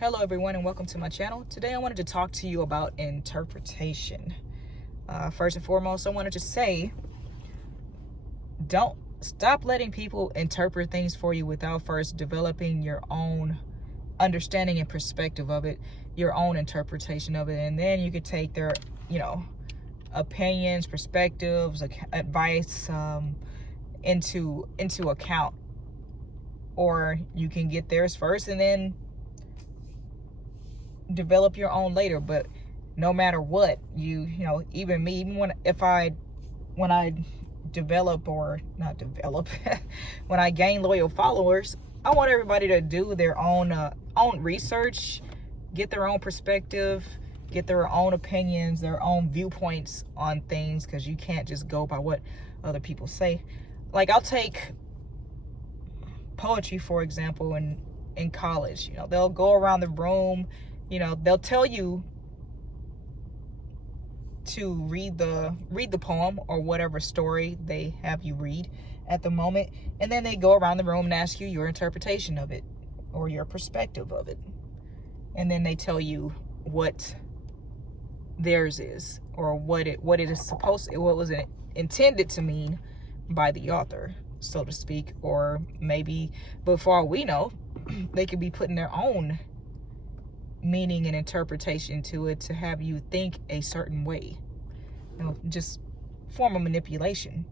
Hello everyone and welcome to my channel. Today I wanted to talk to you about interpretation. First and foremost, I wanted to say, don't stop letting people interpret things for you without first developing your own understanding and perspective of it, your own interpretation of it, and then you could take their, opinions, perspectives, advice into account, or you can get theirs first and then develop your own later. But no matter what, even me, even when I develop or not develop when I gain loyal followers, I want everybody to do their own research, get their own perspective, get their own opinions, their own viewpoints on things, because you can't just go by what other people say. Like, I'll take poetry for example. In college, they'll go around the room, they'll tell you to read the poem or whatever story they have you read at the moment, and then they go around the room and ask you your interpretation of it or your perspective of it, and then they tell you what theirs is, or what it is what was it intended to mean by the author, so to speak. Or maybe, before we know, they could be putting their own meaning and interpretation to it to have you think a certain way, just form of manipulation.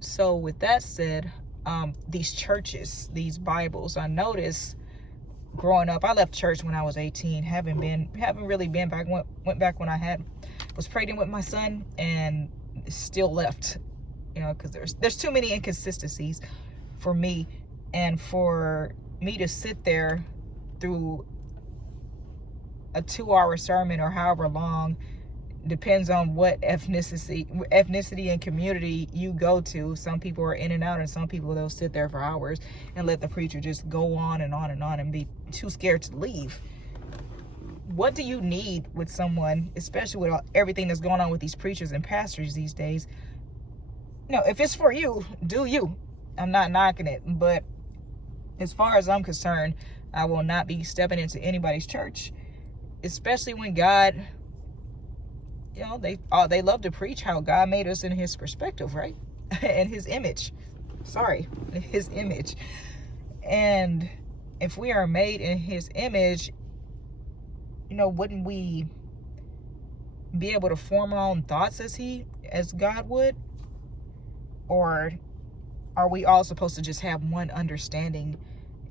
So with that said, these churches, these Bibles, I noticed growing up, I left church when I was 18, haven't really been back. Went back when I was pregnant with my son, and still left, because there's too many inconsistencies for me, and for me to sit there through a 2-hour sermon, or however long, depends on what ethnicity and community you go to. Some people are in and out, and some people, they'll sit there for hours and let the preacher just go on and on and on and be too scared to leave. What do you need with someone, especially with everything that's going on with these preachers and pastors these days? If it's for you, do you. I'm not knocking it, but as far as I'm concerned, I will not be stepping into anybody's church, especially when God, they love to preach how God made us in his perspective, right? And his image. His image. And if we are made in his image, wouldn't we be able to form our own thoughts as God would? Or are we all supposed to just have one understanding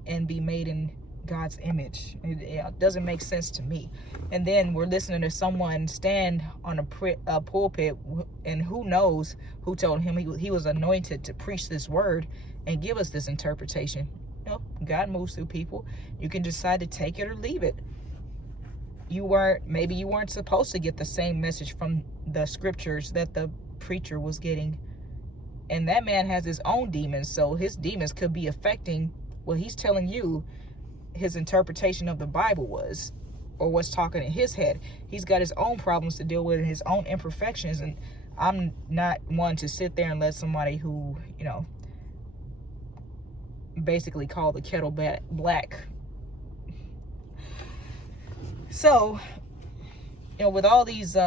and be made in God's image? It doesn't make sense to me. And then we're listening to someone stand on a pulpit, and who knows who told him he was anointed to preach this word and give us this interpretation. God moves through people. You can decide to take it or leave it. Maybe you weren't supposed to get the same message from the scriptures that the preacher was getting, and that man has his own demons, so his demons could be affecting what he's telling you his interpretation of the Bible was, or what's talking in his head. He's got his own problems to deal with, his own imperfections, and I'm not one to sit there and let somebody who, basically call the kettle black. So, with all these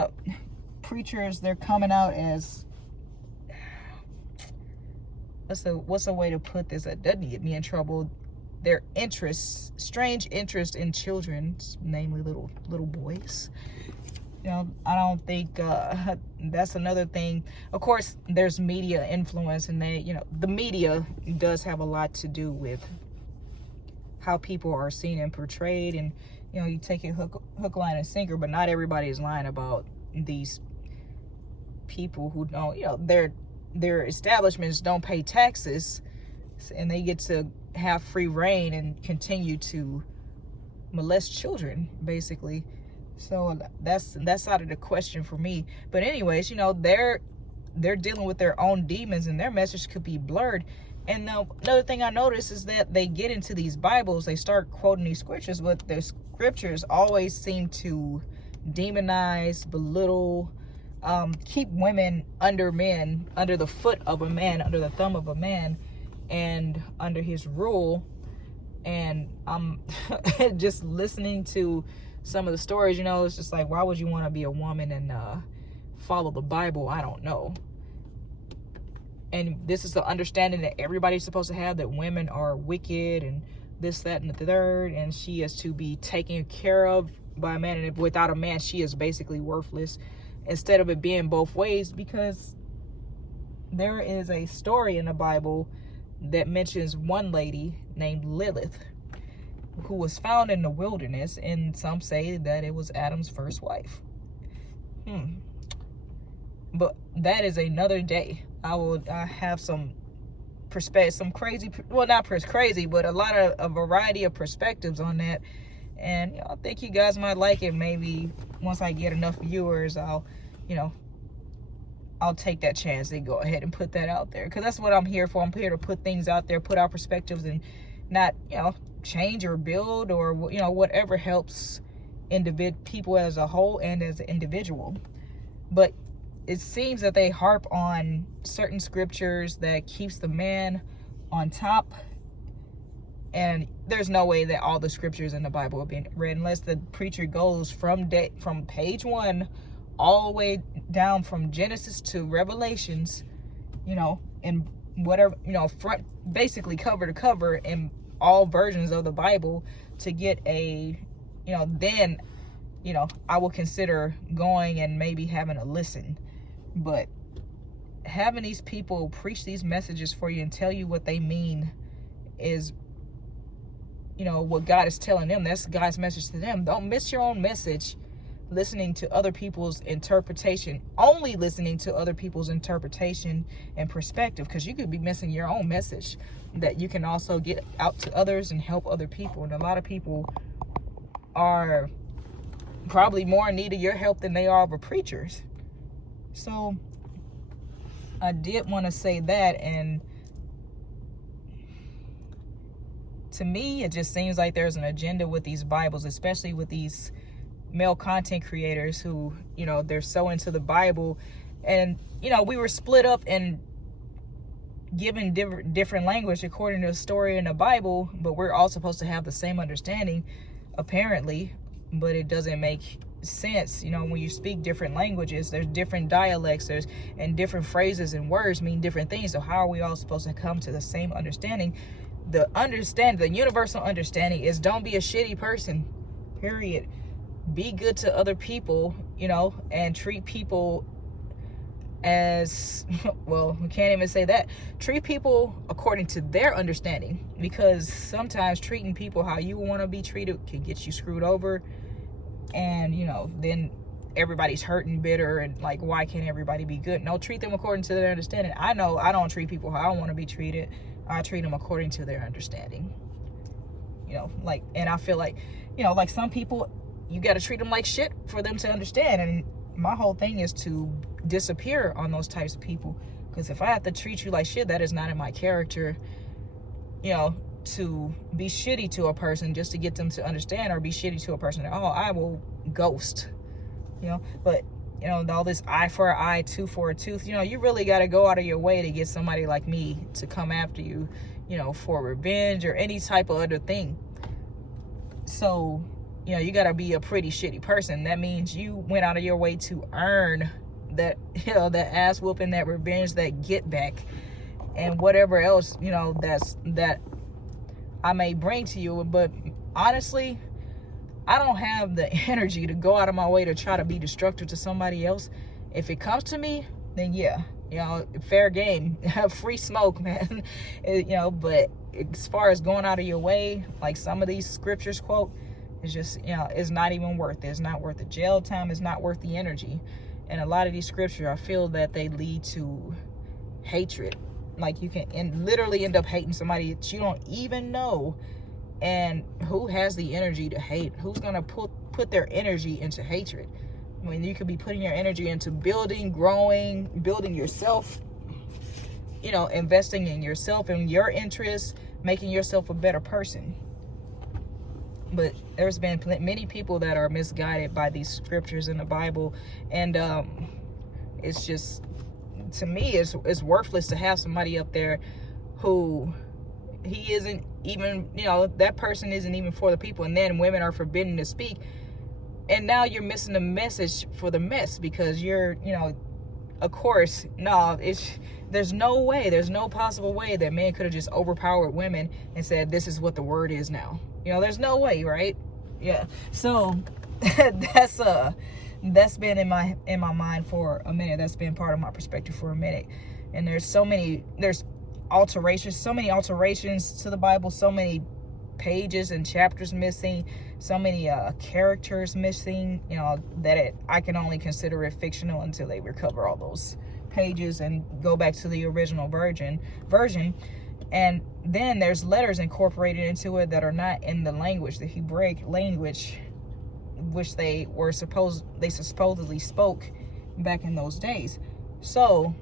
preachers, they're coming out as, what's a way to put this that doesn't get me in trouble? Their strange interest in children, namely little boys. I don't think that's another thing. Of course, there's media influence, and the media does have a lot to do with how people are seen and portrayed. And you take it hook, line, and sinker, but not everybody is lying about these people who don't. Their establishments don't pay taxes, and they get to have free reign and continue to molest children, basically. So that's out of the question for me. But anyways, they're dealing with their own demons, and their message could be blurred. And another thing I noticed is that they get into these Bibles, they start quoting these scriptures, but the scriptures always seem to demonize, belittle, keep women under men, under the foot of a man, under the thumb of a man, and under his rule. And I'm just listening to some of the stories, you know, it's just like, why would you want to be a woman and follow the Bible? I don't know. And this is the understanding that everybody's supposed to have, that women are wicked and this, that, and the third, and she is to be taken care of by a man, and if without a man she is basically worthless, instead of it being both ways. Because there is a story in the Bible that mentions one lady named Lilith who was found in the wilderness, and some say that it was Adam's first wife. But that is another day. I have some perspective, some crazy, well, not crazy, but a variety of perspectives on that. And I think you guys might like it. Maybe once I get enough viewers, I'll take that chance and go ahead and put that out there, because that's what I'm here for. I'm here to put things out there, put out perspectives, and not, change or build or, whatever helps people as a whole and as an individual. But it seems that they harp on certain scriptures that keeps the man on top, and there's no way that all the scriptures in the Bible are being read unless the preacher goes from page 1 all the way down from Genesis to Revelations, and whatever, front, basically cover to cover in all versions of the Bible, to get a, then, I will consider going and maybe having a listen. But having these people preach these messages for you and tell you what they mean is, what God is telling them. That's God's message to them. Don't miss your own message listening to other people's interpretation, only listening to other people's interpretation and perspective, because you could be missing your own message that you can also get out to others and help other people. And a lot of people are probably more in need of your help than they are of a preacher's. So I did want to say that. And to me, it just seems like there's an agenda with these Bibles, especially with these male content creators who, they're so into the Bible. And, we were split up and given different language according to the story in the Bible, but we're all supposed to have the same understanding, apparently. But it doesn't make sense, when you speak different languages. There's different dialects, and different phrases and words mean different things. So how are we all supposed to come to the same understanding? The universal understanding is, don't be a shitty person, period. Be good to other people, and treat people as, well, we can't even say that. Treat people according to their understanding, because sometimes treating people how you want to be treated can get you screwed over. And, then everybody's hurt and bitter and like, why can't everybody be good? No, treat them according to their understanding. I know I don't treat people how I want to be treated. I treat them according to their understanding. And I feel like, like some people, you got to treat them like shit for them to understand. And my whole thing is to disappear on those types of people, because if I have to treat you like shit, that is not in my character, to be shitty to a person just to get them to understand, or be shitty to a person at all. I will ghost, but all this eye for an eye, tooth for a tooth, you really got to go out of your way to get somebody like me to come after you, for revenge or any type of other thing. So you got to be a pretty shitty person. That means you went out of your way to earn that, that ass whooping, that revenge, that get back, and whatever else, that I may bring to you. But honestly, I don't have the energy to go out of my way to try to be destructive to somebody else. If it comes to me, then yeah, fair game, free smoke, man. But as far as going out of your way, like some of these scriptures quote, it's just, it's not even worth it. It's not worth the jail time. It's not worth the energy. And a lot of these scriptures, I feel that they lead to hatred. Like, you can literally end up hating somebody that you don't even know. And who has the energy to hate? Who's going to put their energy into hatred? When you could be putting your energy into building, growing, building yourself, investing in yourself and your interests, making yourself a better person. But there's been many people that are misguided by these scriptures in the Bible. And it's just, to me, it's worthless to have somebody up there who, he isn't even, that person isn't even for the people, and then women are forbidden to speak. And now you're missing the message for the mess, because you're, of course, no, there's no possible way that men could have just overpowered women and said, this is what the word is now. There's no way, right? Yeah. So that's been in my mind for a minute. That's been part of my perspective for a minute. And there's so many alterations to the Bible, so many pages and chapters missing, so many characters missing, that I can only consider it fictional until they recover all those pages and go back to the original version. And then there's letters incorporated into it that are not in the language, the Hebraic language, which they supposedly spoke back in those days. So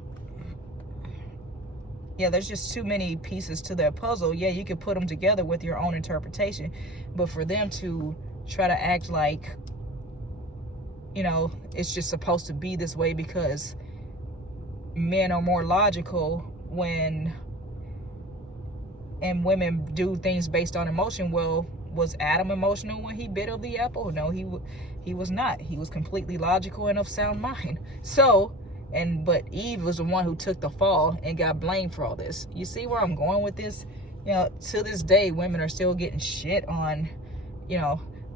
yeah, there's just too many pieces to that puzzle. Yeah, you could put them together with your own interpretation, but for them to try to act like, it's just supposed to be this way because men are more logical and women do things based on emotion. Well, was Adam emotional when he bit of the apple? No, he was not. He was completely logical and of sound mind. So, but Eve was the one who took the fall and got blamed for all this. You see where I'm going with this? To this day, women are still getting shit on,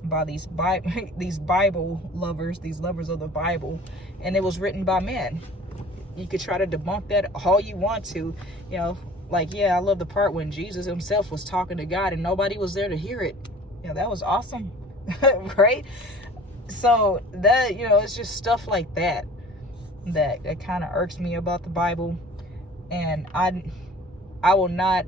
by these Bible lovers, these lovers of the Bible, and it was written by men. You could try to debunk that all you want to, I love the part when Jesus himself was talking to God and nobody was there to hear it. That was awesome. Right? So that, it's just stuff like that kind of irks me about the Bible. And I will not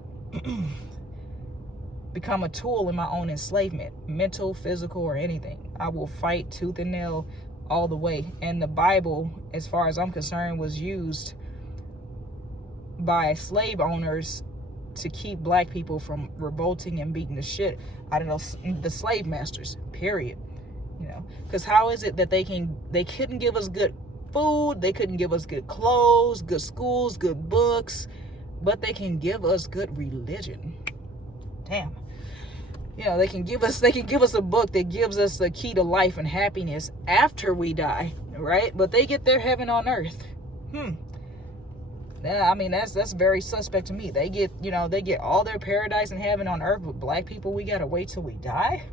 become a tool in my own enslavement, mental, physical, or anything. I will fight tooth and nail all the way. And the Bible, as far as I'm concerned, was used by slave owners to keep black people from revolting and beating the shit out of the slave masters, period. Because how is it that they couldn't give us good food, they couldn't give us good clothes, good schools, good books, but they can give us good religion? Damn. They can give us a book that gives us the key to life and happiness after we die, right? But they get their heaven on earth. I mean, that's very suspect to me. They get all their paradise and heaven on earth, but black people, we gotta wait till we die.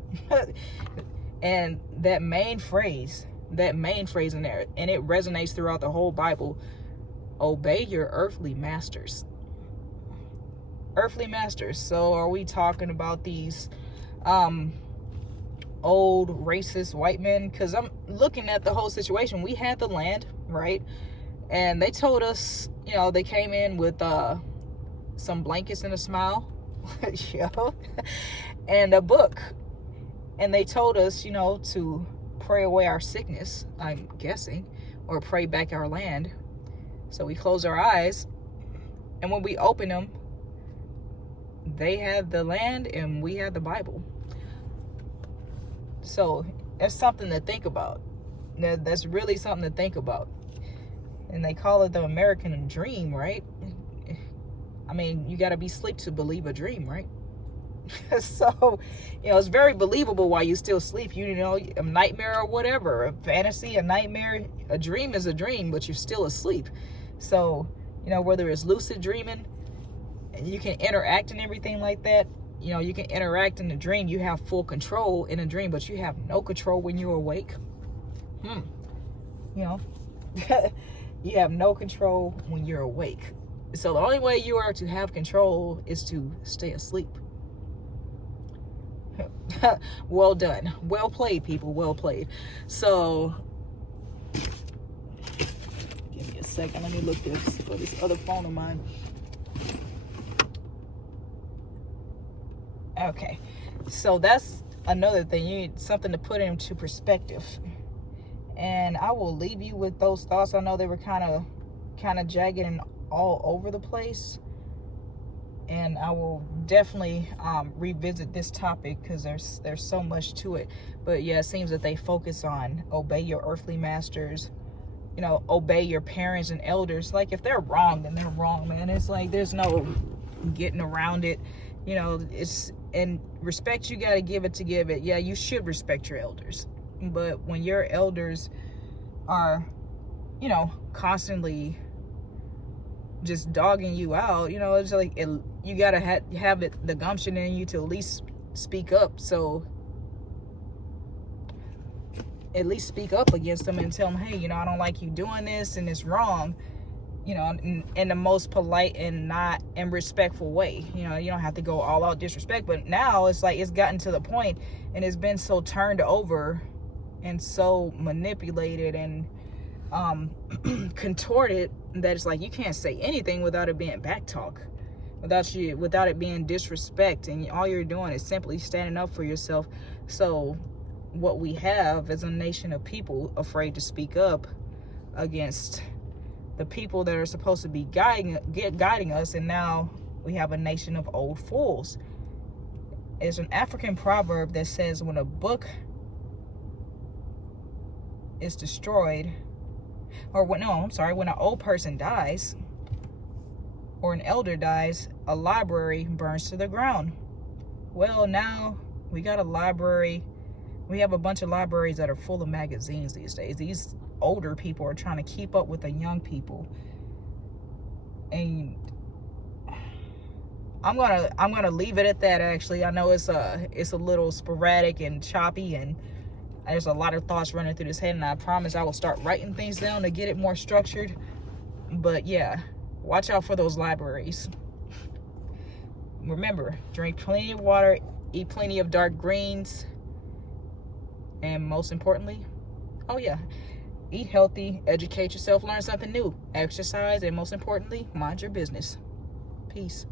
And that main phrase in there, and it resonates throughout the whole Bible: obey your earthly masters. Earthly masters. So are we talking about these old racist white men? Because I'm looking at the whole situation. We had the land, right? And they told us, they came in with some blankets and a smile, and a book. And they told us, to pray away our sickness, I'm guessing, or pray back our land. So we close our eyes, and when we open them, they had the land and we had the Bible. So that's something to think about. That's really something to think about. And they call it the American dream, right? I mean, you got to be asleep to believe a dream, right? So, it's very believable while you still sleep. A nightmare or whatever, a fantasy, a nightmare, a dream is a dream, but you're still asleep. So, whether it's lucid dreaming, you can interact and everything like that. You can interact in a dream. You have full control in a dream, but you have no control when you're awake. You have no control when you're awake. So the only way you are to have control is to stay asleep. Well done. Well played, people. Well played. So, give me a second. Let me look for this other phone of mine. Okay. So that's another thing. You need something to put into perspective. And I will leave you with those thoughts. I know they were kind of jagged and all over the place. And I will definitely revisit this topic because there's so much to it. But yeah, it seems that they focus on obey your earthly masters, obey your parents and elders. Like, if they're wrong, then they're wrong, man. It's like there's no getting around it. You know, it's, and respect, you got to give it to give it. Yeah, you should respect your elders. But when your elders are, you know, constantly just dogging you out, you know, it's like you got to have the gumption in you to at least speak up. So at least speak up against them and tell them, hey, you know, I don't like you doing this and it's wrong, you know, in the most polite and not in respectful way. You know, you don't have to go all out disrespect, but now it's like it's gotten to the point and it's been so turned over and so manipulated and contorted that it's like you can't say anything without it being back talk, without it being disrespect, and all you're doing is simply standing up for yourself. So what we have is a nation of people afraid to speak up against the people that are supposed to be guiding us, and now we have a nation of old fools. It's an African proverb that says when a book is destroyed, or when an old person dies or an elder dies, a library burns to the ground. Well, now we got a library. We have a bunch of libraries that are full of magazines these days. These older people are trying to keep up with the young people, and I'm gonna leave it at that. Actually, I know it's a little sporadic and choppy, and there's a lot of thoughts running through this head, and I promise I will start writing things down to get it more structured. But yeah, watch out for those libraries. Remember, drink plenty of water, eat plenty of dark greens, and most importantly, oh yeah, eat healthy, educate yourself, learn something new, exercise, and most importantly, mind your business. Peace.